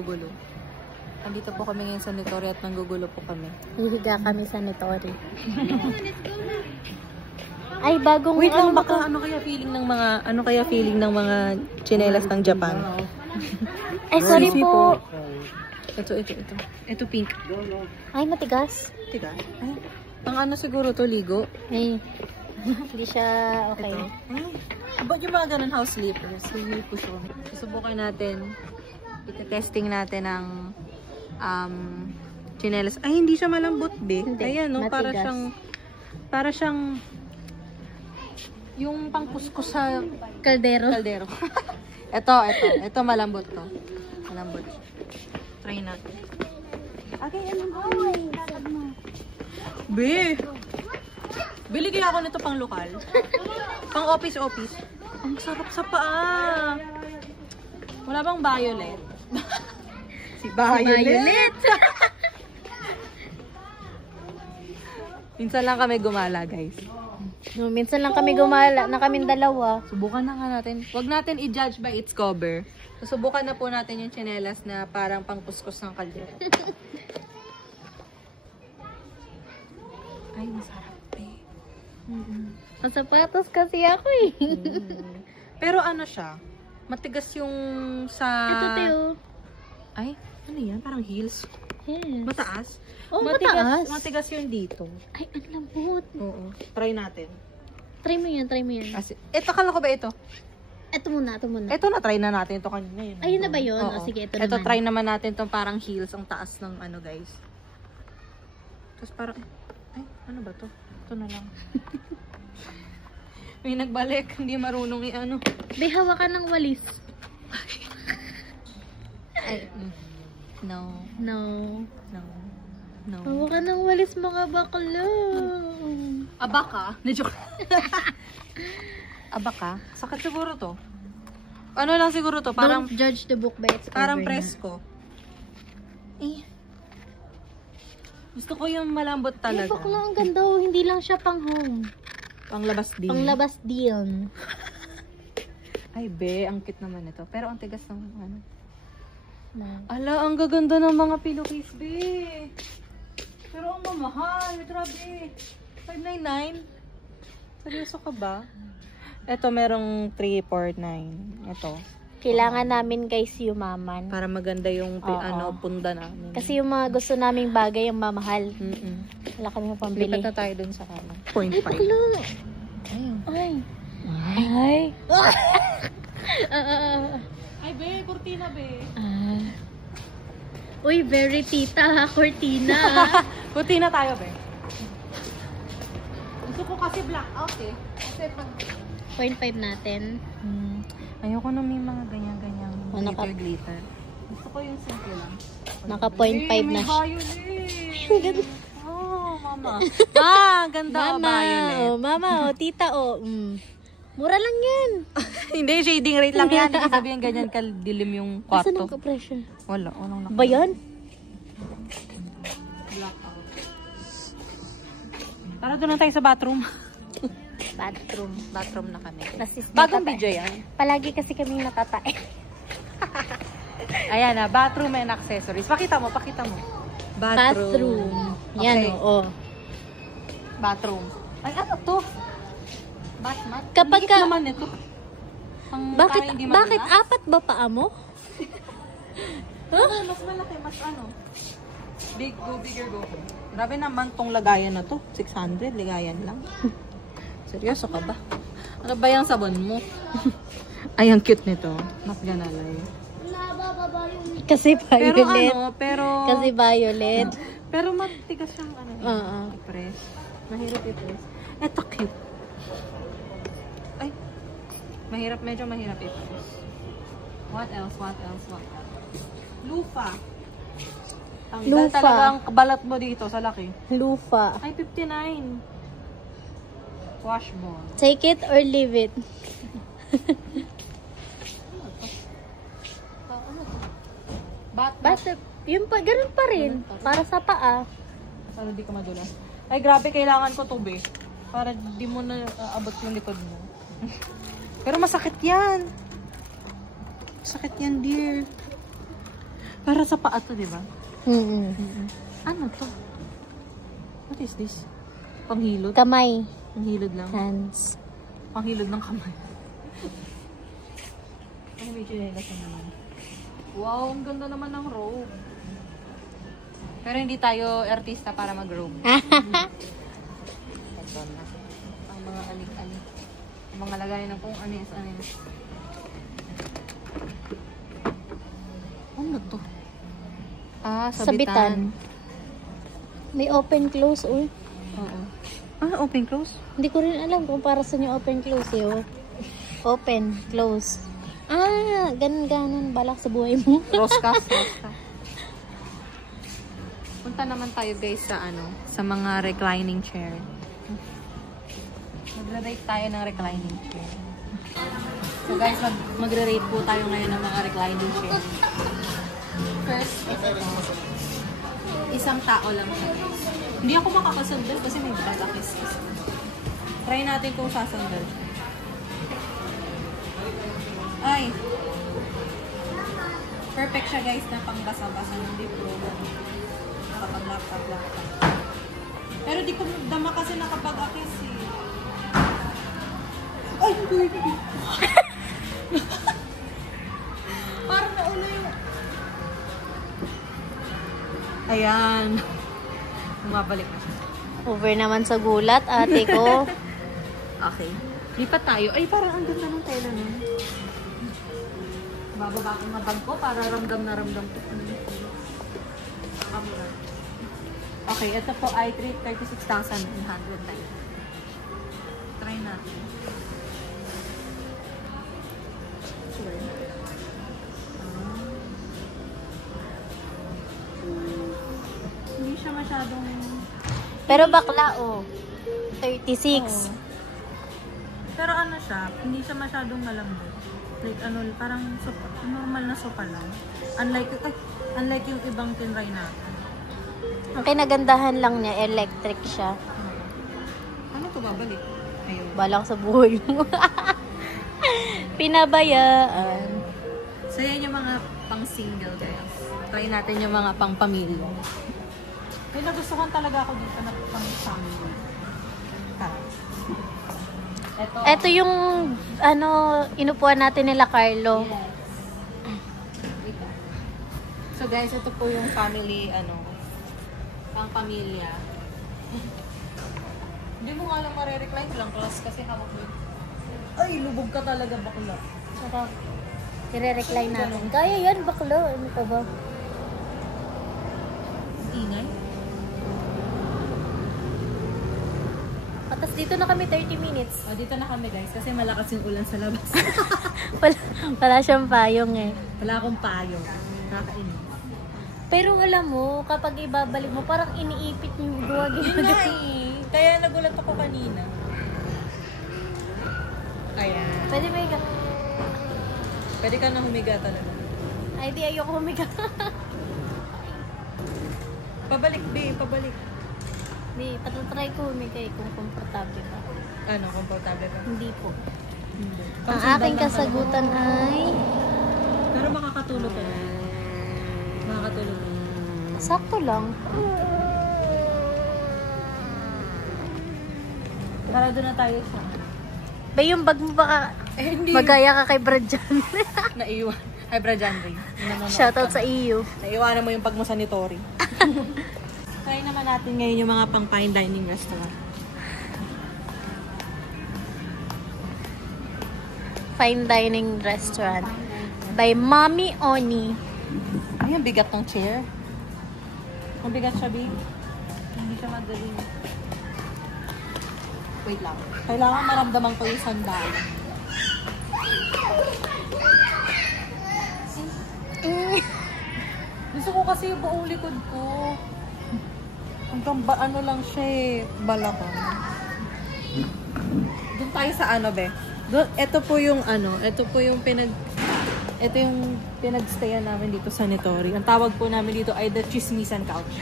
nagugulo. Andito po kami ngayon sa Nitori at nanggugulo po kami. Hihiga kami sa Nitori. Ay, bagong wait lang, baka ano kaya feeling ng mga tsinelas ng Japan? Ay, sorry po. Ito pink. Ay, matigas. Tiga. Ay, ang ano siguro to, ligo? Ay, hindi siya okay. Ba't yung mga ganun house slippers? Hindi po siya. Susubukan natin. Ito-testing natin ang tsinelas. Ay, hindi siya malambot, be. Hindi, ayan, no? matigas. Para siyang yung pangkuskus sa Kaldero. ito malambot to. Malambot. Try natin. Okay, ano mo? Be! Bili kaya ako nito pang lokal. Pang office. Ang sarap sa paa. Wala bang violet? Si Violet! Minsan lang kami gumala, guys. No, minsan lang kami gumala na kaming dalawa. Subukan na nga natin. Huwag natin i-judge by its cover. Susubukan na po natin yung tsinelas na parang pangkuskus ng kaldero. Ay, masarap eh. Masapatos kasi ako eh. Pero ano siya? Matigas yung sa... Ito, Teo. Ay, ano yan? Parang heels. Yes. Mataas? Oh, mataas. Matigas yung dito. Ay, ang lambot. Oo. Try natin. Try mo yan. Ito, kala ko ba ito? Ito muna. Ito na, try na natin ito kanina yun. Ayun na ba yun? Oo. O, sige, ito Ito, naman. try naman natin itong parang heels, ang taas ng ano, guys. Tapos parang, ay, ano ba to? Ito na lang. May nagbalik, hindi marunong i-ano. Be, hawakan ng walis. Ay, no. Hawakan ng walis, mga bakla. Abaka? Na-joke. Abaka? Sakit siguro to. Ano lang siguro to? Parang, Don't judge the book by its cover. parang presko. Eh. Gusto ko yung malambot Ay, talaga. bakla, ang ganda. Oh. Hindi lang siya pang home. Panglabas din. Panglabas din. Ay, be, ang cute naman ito. Pero ang tigas ng ano. No. Ala, ang gaganda ng mga pillowcase, be. Pero ang mamahal. Grabe. $599. Seryoso ka ba? Ito, merong $349. Ito. Kailangan namin guys yumaman. Para maganda yung Oo. punda namin. Kasi yung mga gusto naming bagay yung mamahal. Wala kami pambili. Lipat na tayo dun sa kanan. 0.5. Bakla. Ayun. Ay. Ay. Ay, be, kurtina, be. Uy, very tita, cortina. Kurtina tayo, be. Gusto ko kasi blackout eh. Kasi pag... 0.5 natin. Ayoko na may mga ganyan-ganyan glitter. Gusto ko yung simple lang. Naka 0.5 na siya. Violet! Oh, mama. Ganda o violet. Mama, tita, mura lang yan. Hindi, shading rate lang yan. Hindi sabihin ganyan kadilim yung Asan kwarto. ang compression? Walang Ba yan? blackout. Tara, doon na tayo sa bathroom. Bathroom na kami. Bagong video yan. Palagi kasi kami natatae. Ayan na, bathroom and accessories. Pakita mo. Bathroom. Yan, Okay. oo. Bathroom. Ay, ano to? Bathmat? Kapag Liit ka- naman ito. Bakit parang hindi bakit madulas. apat ba paa mo? Huh? Mas malaki, mas ano. Big, go bigger, go home. Grabe naman tong lagayan na to. 600, ligayan lang. Seryoso ka ba? Ano ba yung sabon mo? Ay, ang cute nito. Mas ganalay. Kasi Pero violet. pero... Kasi violet. Pero matigas siyang ano. Oo. I-press. Mahirap i-press. Eto, cute. Ay. Medyo mahirap i-press. What else? Lupa. Tanggal Lupa. talaga ang balat mo dito sa laki. Lufa. Ay, 59. Washball. Take it or leave it. Basta, yun pa, ganun pa rin. Para sa paa. Para di ka madulas. Ay, grabe, kailangan ko to, be. Para di mo na abot yung likod mo. Pero masakit yan. Masakit yan, dear. Para sa paa to, di ba? Ano to? What is this? Panghilod? Kamay. Panghilod lang. Hands. Panghilod ng kamay. Ay, medyo nilasa naman. Wow, ang ganda naman ng robe. Pero hindi tayo artista para mag-robe. Ito na. Ang mga alik-alik. Ang mga lagay ng kung anis-anis. Ano to? Ah, sabitan. May open-close, oh. Oo. Ah, open-close? Hindi ko rin alam kung para saan yung open-close, eh, oh. Open, close. Ah, ganun-ganun. Balak sa buhay mo. Roscas. Punta naman tayo guys sa sa mga reclining chair. Magre-rate tayo ng reclining chair. So guys, magre-rate po tayo ngayon ng mga reclining chair. First, ito. Isang tao lang siya guys. Hindi ako makakasandal kasi may bagakis. Try natin kung sasandal siya. Ay! Perfect siya guys na pang basa-basa ng diploma. Kapag laptop. Pero di ko dama kasi nakapag-akis eh. Ay! Parang nauna yung... Ayan. Bumabalik na siya. Over naman sa gulat, ate ko. Okay. Lipat tayo. Ay, parang ang ganda ng tela nun. Bababa ko nga bag ko para ramdam na ramdam ko. Okay, ito po ay 36,109. Try natin. Hindi siya masyadong... Pero bakla, oh. 36. Oo. Pero ano siya, hindi siya masyadong malambot. Like parang sopa, normal na sopa lang. Unlike yung ibang tinry natin. Ang kinagandahan lang niya, electric siya. Ano to babalik? Ayun. Balak sa buhay mo. Pinabayaan. So yan yung mga pang single guys. Try natin yung mga pang pamilya. May nagustuhan talaga ako dito na pang family. Ito yung, inupuan natin nila Carlo. Yes. So guys, ito po yung family, pang pamilya. Hindi mo nga lang marirecline lang class kasi hawak mo. Ay, lubog ka talaga bakla. Saka, i-recline natin. Kaya yan, baklo. Ano ka ba? Ingay. Tapos dito na kami 30 minutes. O, dito na kami guys kasi malakas yung ulan sa labas. wala siyang payong eh. Wala akong payong. Nakakainis. Pero alam mo, kapag ibabalik mo, parang iniipit yung duwag. Yun nga eh. Kaya nagulat ako kanina. Kaya. Pwede ba yung... Pwede ka na humiga talaga. Ay, di ayoko humiga. Pabalik, babe. Pabalik. Di, patatry ko humiga kung komportable ba. Ano, komportable ka? Hindi po. Hindi. Ang aking kasagutan ay... Pero makakatulog ka na. Makakatulog ka. Sakto lang. Tara, doon na tayo sa... Ba yung bag mo baka hindi. magaya ka kay Bradjan. Naiwan. Ay, Brajandre. Shoutout sa iyo. Naiwanan mo yung pag mo sa ni Tori. Try naman natin ngayon yung mga pang fine dining restaurant. Fine dining restaurant by Mommy Oni. Ay, ang bigat ng chair. Ang bigat siya, babe. Hindi siya madali. Wait lang. Kailangan maramdaman ko yung sandal. Gusto ko kasi yung buong likod ko. Hanggang ano lang siya eh. Balakang. Doon tayo sa be. Doon, ito po yung ito yung pinagstayan namin dito sa Nitori. Ang tawag po namin dito ay the Chismisan Couch.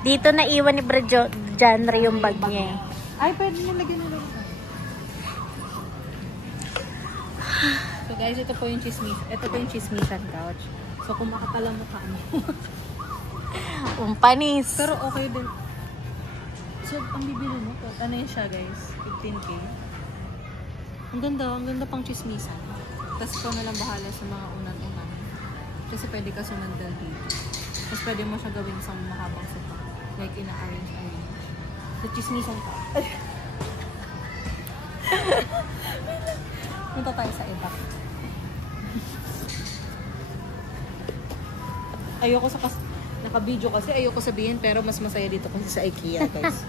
Dito na iwan ni Bradjan yung bag niya. Ay, pwede nilagyan na lang. So guys, ito po yung Chismisan Couch. So, kung makakala mukha mo. Panis. Pero okay din. So, ang bibili mo, ano yun siya guys? 15K. Ang ganda pang chismisan. Tapos ikaw na lang bahala sa mga unan-unan. Kasi pwede ka sumandal dito. Tapos pwede mo siya gawin sa mahabang sopa. Like ina-arrange. So, chismisan ka. Punta tayo sa iba. Ayoko naka-video kasi ayoko sabihin pero mas masaya dito kasi sa IKEA guys.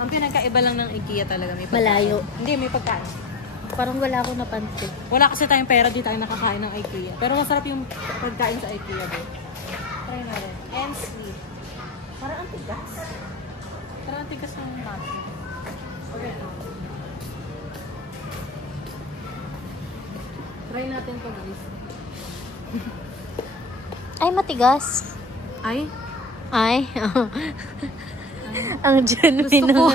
Ang pinagkaiba lang ng IKEA talaga may pagkain. Malayo. Hindi, may pagkain. Parang wala akong napansin. Wala kasi tayong pera, di tayo nakakain ng IKEA. Pero masarap yung pagkain sa IKEA doon. Try na rin. And sweet. Parang ang tigas. Parang ang tigas ng natin. Okay. Try natin to guys. Ay, matigas. Ay? Ay. Ang genuine Gusto ko.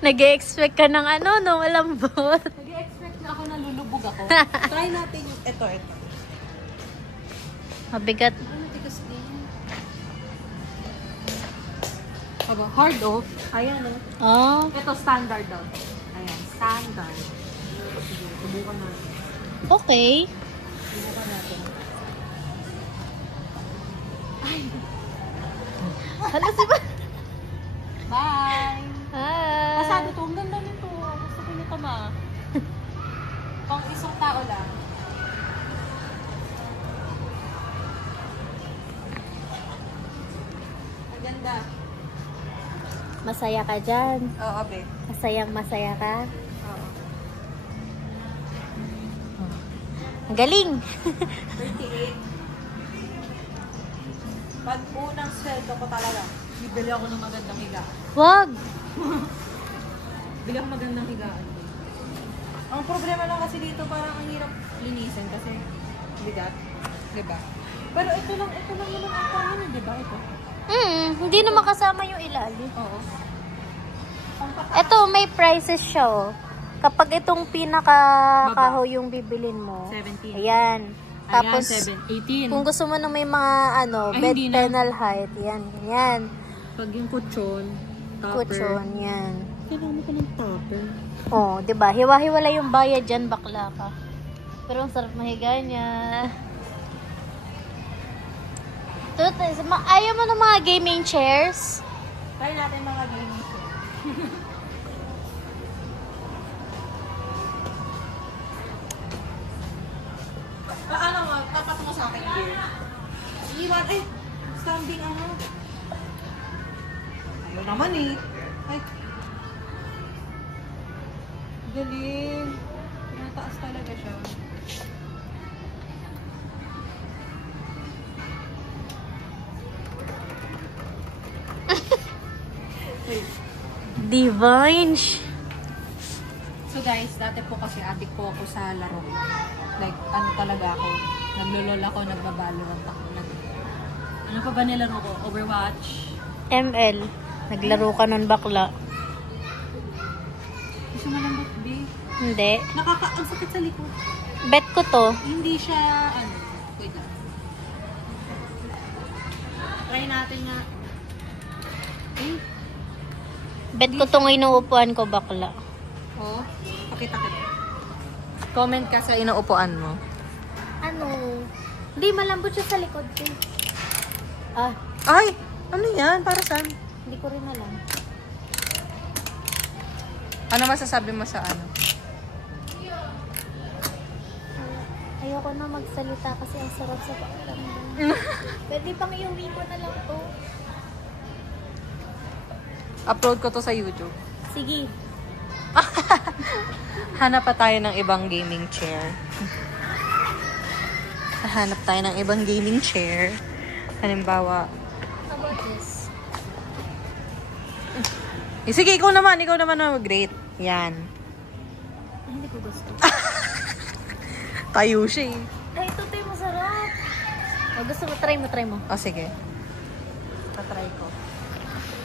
Nag-expect ka ng ano, no? Malambot. Nag-expect na ako na lulubog ako. Try natin yung ito. Mabigat. Ano, tigas din. Aba, hard oh. Ayan oh. Oh. Ito standard daw. Ayan, standard. Sige, subukan natin. Okay. Subukan natin. Ay. Hala si ba? Bye! Hi. Sabi to, ang ganda nito. Gusto ko nito ma. Pang isang tao lang. Ang ganda. Masaya ka dyan. Oo, be. Masaya ka. Oo. Ang galing. 38. Pag unang sweldo ko talaga, bibili ako ng magandang higaan. Wag. Bili ako magandang higaan. Ang problema lang kasi dito, parang ang hirap linisin kasi bigat. Diba? Pero ito lang naman ang kanya, diba? Ito. Hindi naman kasama yung ilalim. Oo. Ito, may prices siya, oh. Kapag itong pinaka-kaho yung bibilin mo. 17. Ayan. Tapos, 18. kung gusto mo na may mga, Ay, bed hindi na. panel height, yan, yan. Pag yung kutsyon, topper. Kutsyon, yan. Kailangan mo ko ng topper. Oh, 'di ba? Hiwa-hiwala yung bayad diyan, bakla ka. Pero ang sarap mahiga niya. Ayaw mo ng mga gaming chairs? Try natin mga gaming chair. Ano mo, tapat mo sa akin gear. Iwan, standing ano. Ayaw naman eh. Ay. Galing. Nataas talaga siya. Divine. So guys, dati po kasi addict po ako sa laro. Like, ano talaga ako. Naglolol ako, nagbabalorant ako. Ano pa ba nilaro ko? Overwatch. ML. Naglaro ka nun, bakla. Hindi siya malambot, B. Hindi. Ang sakit sa likod. Bet ko to. Hindi siya, wait lang. Try natin nga. Bet ko tong inuupuan ko, bakla. Oh, pakita kita. Comment ka sa inuupuan mo. Ano? Hindi, malambot siya sa likod ko. Ah, Ay! Ano yan? Para saan? hindi ko rin alam. Ano masasabi mo sa ano? Ayoko na magsalita kasi ang sarap sa pakiramdam. Pwede pang iuwi ko na lang to. Upload ko to sa YouTube. Sige. Hanap pa tayo ng ibang gaming chair. Hanap tayo ng ibang gaming chair. Halimbawa. How about this? Sige, ikaw naman mag-rate. Yan. Ay, hindi ko gusto. Tayo siya eh. Ay, ito tayo masarap. O, gusto mo, try mo. O, sige. Tatry ko.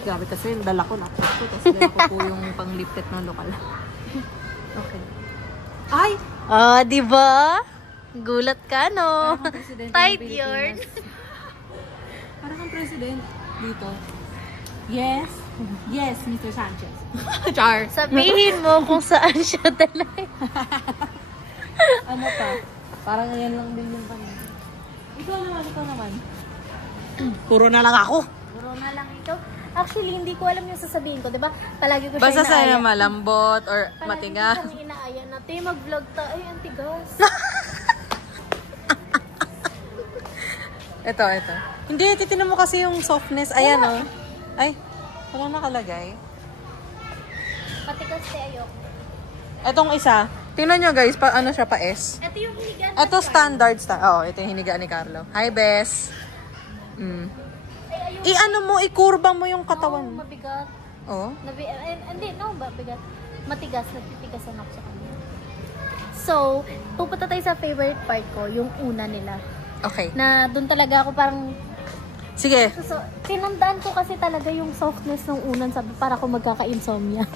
Grabe kasi, dala ko na. Tapos dala ko po yung pang-liptet ng lokal. Okay. Ay! Ah, di ba? Gulat ka, no? Parang kang presidente ng Tight Pilipinas. yarn. Parang kang president dito. Yes. Yes, Mr. Sanchez. Char. Sabihin mo kung saan siya talaga. Ano pa? Parang yan lang din yung kanya. Ikaw naman. Puro na lang ako. Puro na lang ito. Actually, hindi ko alam yung sasabihin ko, diba? Palagi ko siya Basta sa'yo inaaya. malambot or Palagi matigas. ko siya inaaya na, te, mag-vlog ta. Ay, ang tigas. Ito. Hindi, titinan mo kasi yung softness. Ayan, oh. Ay, wala nakalagay. Matigas, te, ayoko. Etong isa, tingnan nyo guys, ano siya pa S. Ito yung hinigan. Ito standard. Oo, ito yung hiniga ni Carlo. Hi, Bes. Ay, ayoko. I-ano mo, ikurba mo yung katawan mo. Mabigat. Oh. Hindi, no, mabigat. Matigas, nagtitigasan ako sa kanya. So, pupunta tayo sa favorite part ko, yung una nila. Okay. Na doon talaga ako parang Sige. so, tinandaan ko kasi talaga yung softness ng unan, sabi para ako magkaka-insomnia.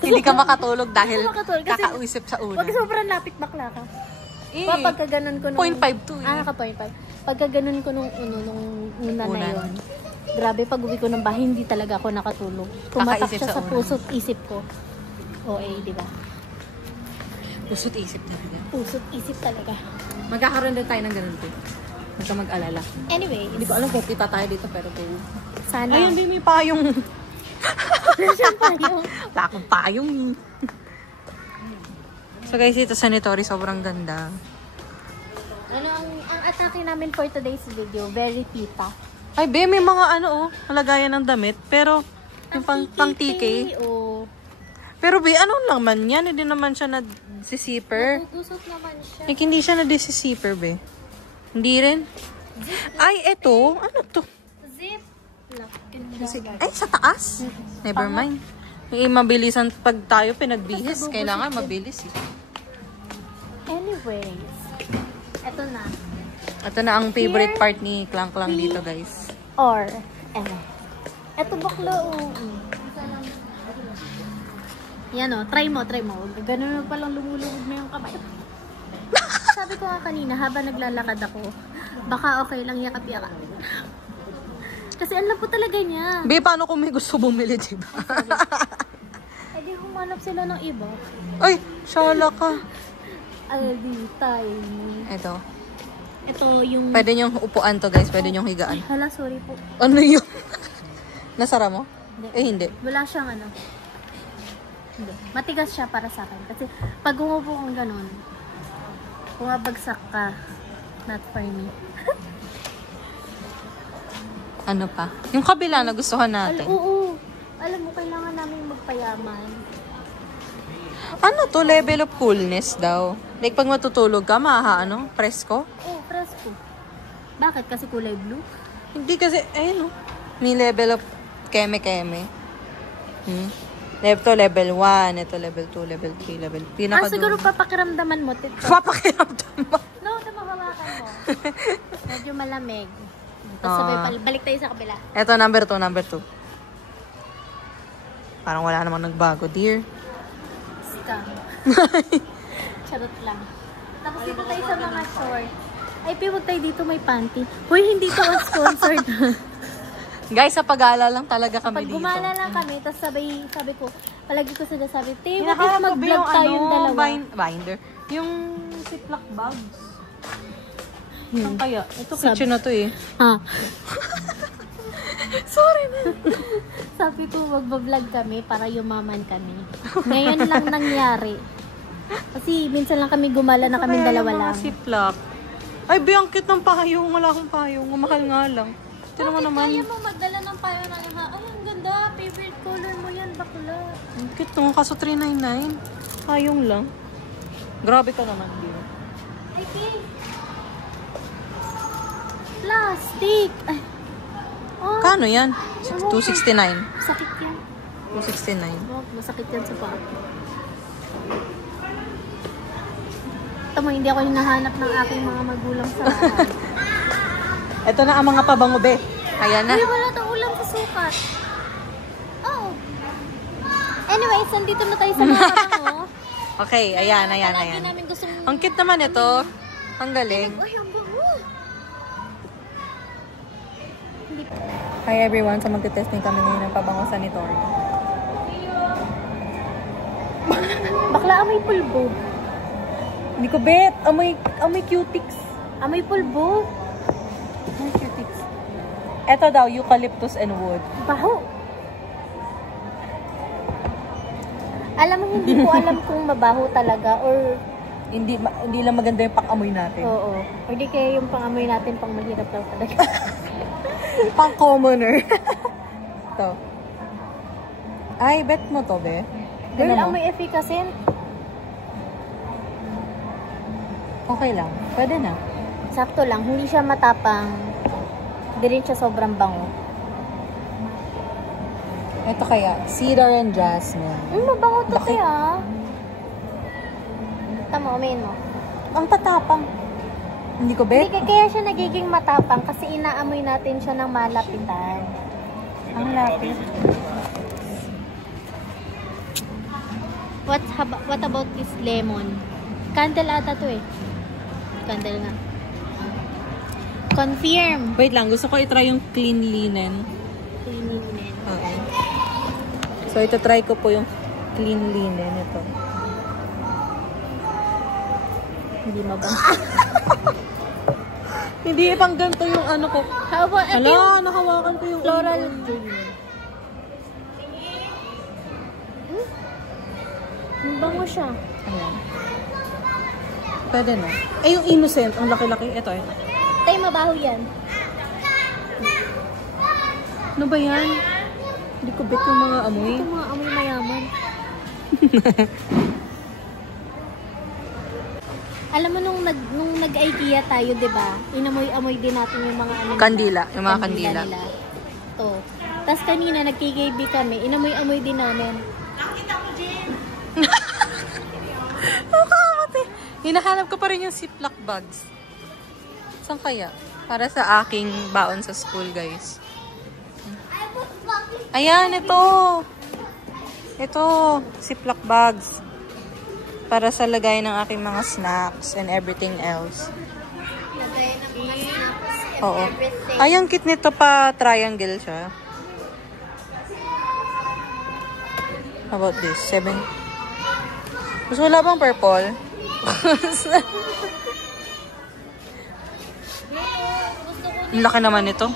Hindi ka makatulog dahil Hindi makatulog kasi kakausip sa una. Pag sobrang lapit bakla ka. Eh, Pagka ganun ko nung 0.52 eh. naka 0.5. Pagka ganun ko nung una na Unan. yun. Grabe, pag uwi ko ng bahay, hindi talaga ako nakatulog. Tumatak Kakaisip siya sa sa unan. puso't isip ko. OA, di ba? Puso't isip talaga. Puso't isip talaga. Magkakaroon din tayo ng ganun po. Huwag ka mag-alala. Anyway, Hindi ko alam kung kita tayo dito pero po. sana. Ayun, may payong. Saan tayo? Wala akong payong. So guys, ito sanitary, sobrang ganda. Ano, ang atake namin for today's video, very tita. Ay, be, may mga halagayan ng damit. Pero, yung pang TK. O, Pero be, ano naman yan? Hindi naman siya na-zipper. usot naman siya. Like, hindi siya na-zipper, be. Hindi rin. Ay, eto. Ano to? Zip. Ganda. Ay, sa taas? Never mind. Mabilisan pag tayo pinagbihis. Kailangan mabilis eh. Anyways, eto na. Ito na ang favorite part ni Klang Klang dito, guys. Or, eto bakla, Yan o, try mo. Ganun na palang lumulubog na yung kamay. Sabi ko nga kanina, habang naglalakad ako, baka okay lang yakap-yakap. Kasi alam po talaga niya. Be, paano kung may gusto bumili, diba? Eh di humanap sila ng iba. Ay, shala ka. Ay, di tayo. Ito. Ito yung... Pwede nyong upuan to, guys. Pwede nyong higaan. Hala, sorry po. Ano yun? Nasara mo? Hindi. Eh, hindi. Wala siyang ano. Hindi. Matigas siya para sa akin. Kasi pag umupo kang ganun, bumabagsak ka. Not for me. Ano pa? Yung kabila na gustuhan natin. Oo. Alam mo, kailangan namin magpayaman. Ano to? Level of coolness daw. Like, pag matutulog ka, presko? Oh, presko. Bakit? Kasi kulay blue? Hindi kasi, ayun may level of keme-keme. Ito level 1, ito level 2, level 3, level... Siguro papakiramdaman mo, tito. Papakiramdam mo. No, hawakan mo. Medyo malamig. Tapos sabay, balik tayo sa kabila. Ito, number 2. Parang wala namang nagbago, dear. Scam. Charot lang. Tapos dito tayo sa mga short. Ay, huwag tayo dito may panty. Hoy, hindi to sponsored. Guys, sa pag-aala lang talaga kami Pag dito. gumala lang kami, tapos sabi ko, palagi ko sinasabi, wag if mag-vlog tayong dalawa. Binder. Yung ziplock bags. Saan kaya? Ito kitchen na to eh. Ha? Sorry na. Sabi ko, mag-vlog kami para yumaman kami. Ngayon lang nangyari. Kasi minsan lang kami gumala na kami dalawa lang. Ziplock. Ay, ang cute ng payong. Wala akong payong. Mahal nga lang. Ito naman naman. Kaya mo magdala ng payo na ha? Ay, ang ganda. Favorite color mo yan, bakla. Ang cute nung kaso 399. Payong lang. Grabe ka naman, dear. Ay, Pink. Plastic. Ay. Oh, Kano yan? 269. sakit yan. 269. Oh, masakit yan sa paa. Tama, hindi ako hinahanap ng aking mga magulang sa bahay. Ito na ang mga pabango, be. Ayan na. Uy, wala tayong ulam sa sukat. Oh. Anyways, nandito na tayo sa mga pabango. Okay, ayan. Lagi namin gustong... Ang cute naman ito. Ang galing. Ay, ang bango. Hi everyone, so magte-testing kami ngayon ng pabango sanitory. Bakla amoy pulbo. Hindi ko bet. Amoy cutics. Amoy pulbo. Amoy cutics. Ito daw, eucalyptus and wood. Baho. Alam mo, hindi ko alam kung mabaho talaga or Hindi lang maganda yung pang-amoy natin. oo. O di kaya yung pang-amoy natin pang mahirap daw talaga. Pang-commoner. Ito. Ay, bet mo to, be. Girl, Tignan mo. amoy efficacy. Okay lang. Pwede na. Sakto lang, hindi siya matapang. Hindi rin siya sobrang bango. Ito kaya, cedar and jasmine. Mabango to Bakit? kaya. Tama, umain mo. Ang tatapang. Hindi ko bet. Hindi, kaya siya nagiging matapang kasi inaamoy natin siya ng malapitan. Ang lapit. What about this lemon? Candle ata to eh. Candle nga. Confirm. Wait lang, gusto ko i-try yung clean linen. Linen. Okay. So, ito try ko po yung clean linen. Ito. Hindi mabango. Hindi, pang ganito yung ano ko. How about ito yung Hala, nakawakan ko yung floral ulo. jade? Mabango siya. Ayan. Pwede na. Eh, yung innocent, ang laki-laki. Ito. Tay, mabaho yan. Ano ba yan? Hindi ko bet yung mga amoy. Ito mga amoy mayaman. Alam mo, nung nag-IKEA tayo, di ba? Inamoy-amoy din natin yung mga ano. Kandila, yung mga kandila. Nila. Ito. Tapos kanina, nag-KKB kami. Inamoy-amoy din namin. Hinahanap ko pa rin yung Ziploc bags. Saan kaya? Para sa aking baon sa school, guys. Ayan, ito. Ito, Ziploc bags. Para sa lagay ng aking mga snacks and everything else. Lagay ng mga snacks and Oo. everything. Ay, ang cute nito pa, triangle siya. How about this? 7. Mas wala bang purple? Ang laki naman nito.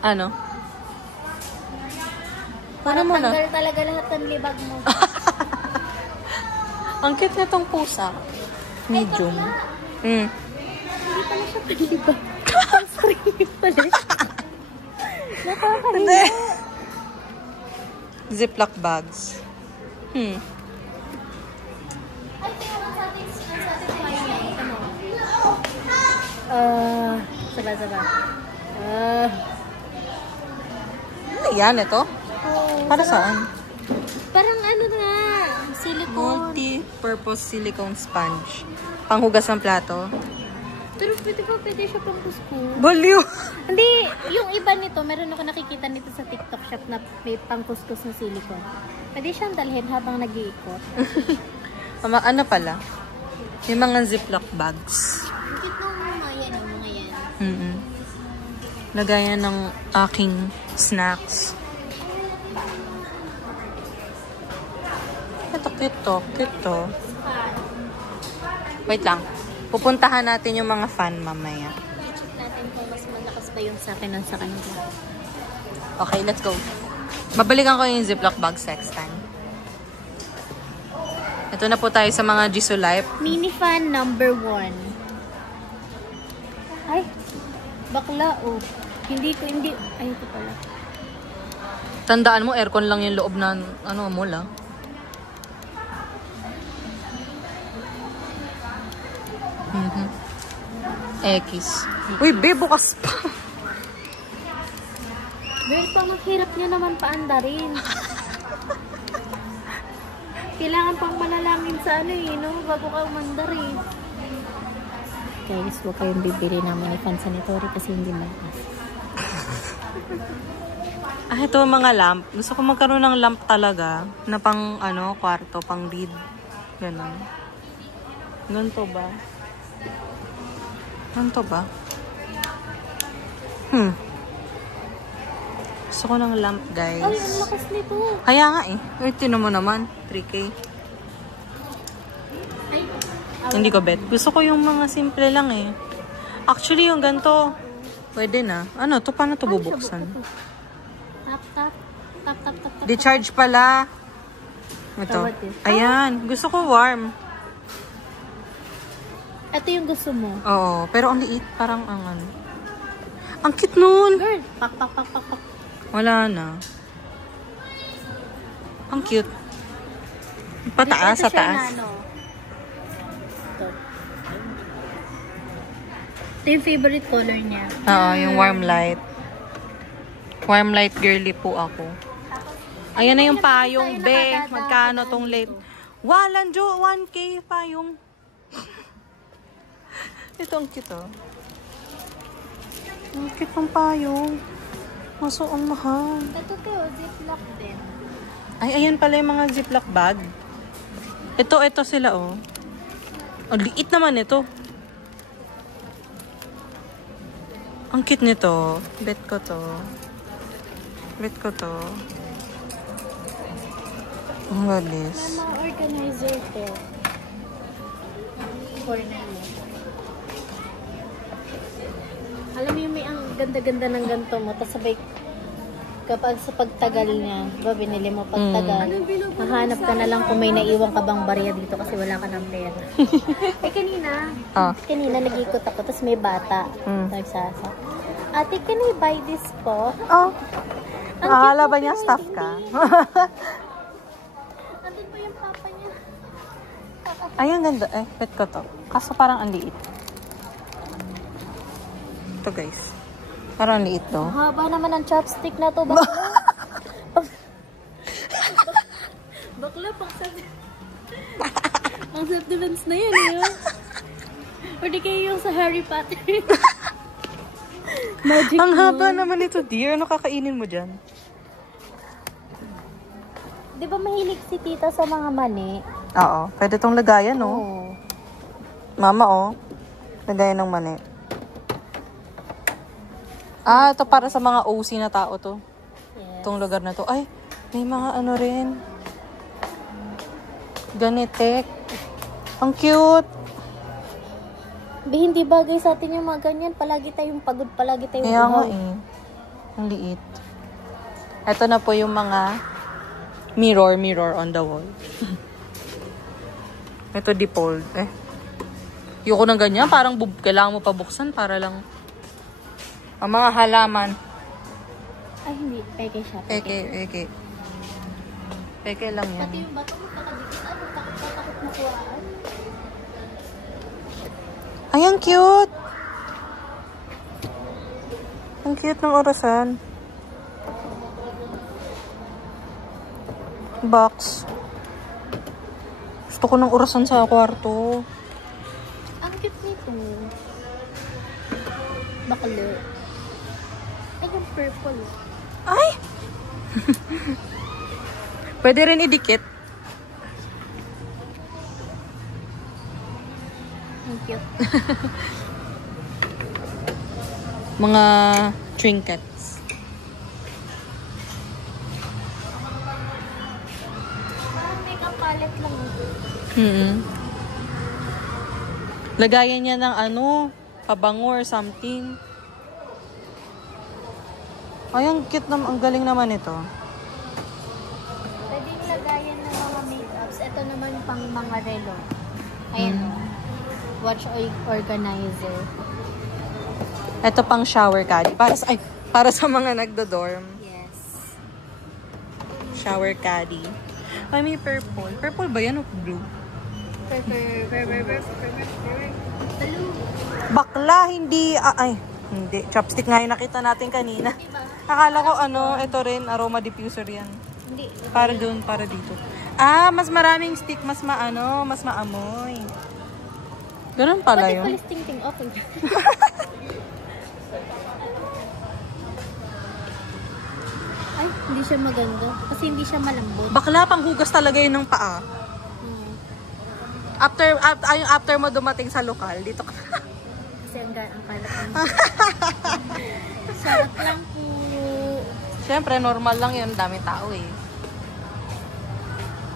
Ano? Para mo na. Tanggal talaga lahat ng libag mo. Ang cute nitong pusa. Medium. Mm. Hindi pala siya palibag. Ang string pala. Nakakahiya. Hindi. Ziploc bags. Ay, tingnan sa ating satisfying na. Ito mo. Saba. Ano yan, ito? Para saan? Parang ano nga, silicone. Multi-purpose silicone sponge. Panghugas ng plato. Pero pwede siya pang kuskus. Baliw! Hindi, yung iba nito, meron ako nakikita nito sa TikTok shop na may pang kuskus na silicone. Pwede siyang dalhin habang nag-iikot. Ano pala? Yung mga Ziploc bags. Ang cute ng mga yan. Mm-mm. Lagayan ng aking snacks. Ito, cute to. Cute to. Wait lang. Pupuntahan natin yung mga fan mamaya. I-check natin kung mas malakas ba yung sa akin ang sa kanila. Okay, let's go. Babalikan ko yung Ziploc bags next time. Ito na po tayo sa mga Jisoo Life. Mini fan number 1. Ay, bakla oh. Hindi. Ay, ito pala. Tandaan mo, aircon lang yung loob na, mall ah. X. Uy, be, bukas pa. Well, pang maghirap niya naman paanda rin. Kailangan pang manalangin sa no? Bago ka umandar eh. Guys, huwag kayong bibili naman ni fan sanitory kasi hindi malakas. Ito mga lamp. Gusto ko magkaroon ng lamp talaga na pang, kwarto, pang read. Ganon. Ganito ba? Ano to ba? Gusto ko ng lamp, guys. Ay, ang lakas nito. Kaya nga eh. Uy, tinan mo naman. 3K. Ay, Hindi ko bet. Gusto ko yung mga simple lang eh. Actually, yung ganito, pwede na. Ano, to paano to bubuksan? tap, tap. Tap, tap, tap, tap. Di-charge pala. Ito. Tawad eh. Ayan. Gusto ko warm. Ito yung gusto mo. Oo. Pero ang liit. Parang ang ano. Ang cute nun. Girl, pak, pak, pak, pak, pak. Wala na. Ang cute. Pataas, Ito sa siya taas. na, ano. Ito. Ito yung favorite color niya. Oo, yung warm light. Warm light girly po ako. Ayan na yung payong, be. Magkano tong late? Walang jo, 1K payong. Ito ang cute, oh. Ang cute ng payong. Maso, ang mahal. Ito to, ziplock din. Ay, ayan pala yung mga ziplock bag. Ito sila, oh. Ang liit naman ito. Ang cute nito. Bet ko to. Bet ko to. Ang walis. May mga organizer to. Corner mo. Alam mo yung may ang ganda-ganda ng ganito mo, tapos sabay kapag sa pagtagal niya, diba binili mo pagtagal, mahanap ka na lang kung may naiwan ka bang barya dito kasi wala ka ng pera. Kanina nag-ikot ako, tapos may bata. Nagsasa. Ate, can I buy this po? Oh. Ang Akala cute ba po, niya pero staff hindi. ka? Andun po yung papa niya. Ayan, ganda. Eh, bet ko to. Kaso parang ang liit. Ito, guys. Parang ang liit, no? Haba naman ang chopstick na to. Bakla, pang self-defense na yun, eh. Or di kayo yung sa Harry Potter. Magic Ang haba wand. naman ito, dear. Ano kakainin mo dyan? Di ba mahilig si tita sa mga mani? Oo. Pwede tong lagayan, no? Oo. Mama, oh. Lagayan ng mani. Ah, ito para sa mga OC na tao to. Yes. Itong lugar na to. Ay, may mga ano rin. Ganitek. Ang cute. Hindi bagay sa atin yung mga ganyan. Palagi tayong pagod, palagi tayong Kaya nga uhaw. eh. Ang liit. Ito na po yung mga mirror on the wall. Ito default eh. Yung na ganyan, parang kailangan mo pa buksan para lang ang mga halaman. Ay, hindi. Peke siya. Peke. Peke lang yan. Pati yung bato, magkakadikit. Ano, takot makuhaan. Ay, ang cute! Ang cute ng orasan. Box. Gusto ko ng orasan sa kwarto. Ang cute nito. Bakla. Ay, yung purple. Ay! Pwede rin idikit. Ang cute. Mga trinkets. Parang makeup palette lang. Lagayan niya ng ano, pabango or something. Ay, ang cute naman. Ang galing naman ito. Pwede yung lagayan ng mga makeups. Ito naman pang mga relo. Ayan. Watch organizer. Ito pang shower caddy. Para sa mga nagdo-dorm. Yes. Shower caddy. Ay, may purple. Purple ba yan o blue? Blue. Bakla, hindi. Hindi. Chopstick nga yung nakita natin kanina. Diba? Akala ko ito rin, aroma diffuser yan. Hindi. Para doon, para dito. Mas maraming stick, mas maamoy. Ganun pala Pati yun. palis ting-ting. Okay. Ay, hindi siya maganda. Kasi hindi siya malambot. Bakla, panghugas talaga yun ng paa. After mo dumating sa lokal, dito ka. Kasi Sarap lang po. Siyempre, normal lang yun. Daming tao eh.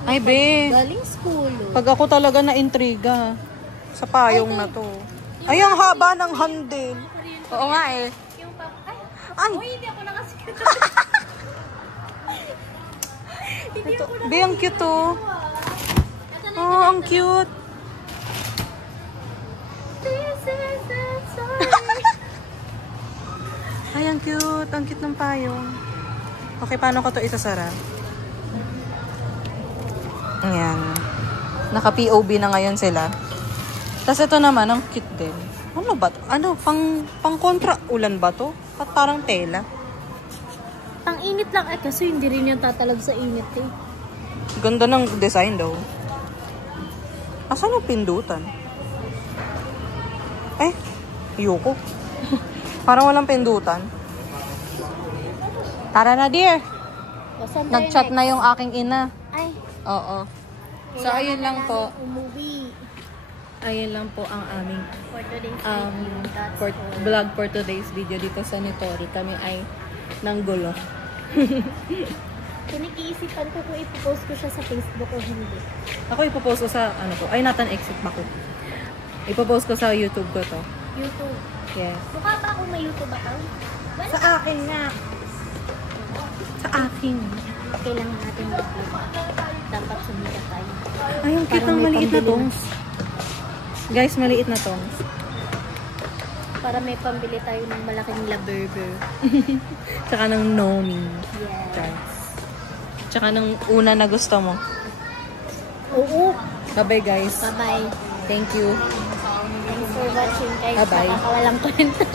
Ay, be. Galing school. Pag ako talaga na-intriga sa payong na to. Ay, ang haba ng handle. Oo nga eh. Yung ay. Ay! Uy, hindi ako nakasita. Hindi Ito, ako be, ang cute oh. Oh, ang cute. This is the story. Ay, ang cute. Ang cute ng payong. Okay, paano ko to isasara? Ayan. Naka-POV na ngayon sila. Tapos ito naman, ang cute din. Ano ba? Ano? Pang kontra ulan ba to? At parang tela. Pang init lang eh, kasi hindi rin yung tatalab sa init eh. Ganda ng design daw. Asan yung pindutan? Eh, ayoko. Parang walang pindutan. Tara na, dear. Saan tayo Nag-chat next? na yung aking ina. Ay. Oo. So, ayun lang po. Umuwi. Ayun lang po ang aming For today's video. That's all. vlog for today's video dito sa Nitori. Kami ay nanggulo. Kinikiisipan ko kung ipopost ko siya sa Facebook o hindi. Ako ipopost ko sa, ano ko, ay Nathan Exit Baku. Ipopost ko sa YouTube ko to. YouTube. Yes. Mukha pa akong may YouTube account? Well, Sa akin nga. Sa akin. kailangan natin mag-vlog. Dapat sumikat tayo. Ay, ang cute ng Parang may maliit na pambili tongs. Guys, maliit na tongs. Para may pambili tayo ng malaking La Burger. Tsaka ng Nomi. Yes. Tsaka ng una na gusto mo. Oo. Bye-bye guys. Bye-bye. Thank you. Thanks for watching guys. Bye-bye. Nakakawalang kwenta.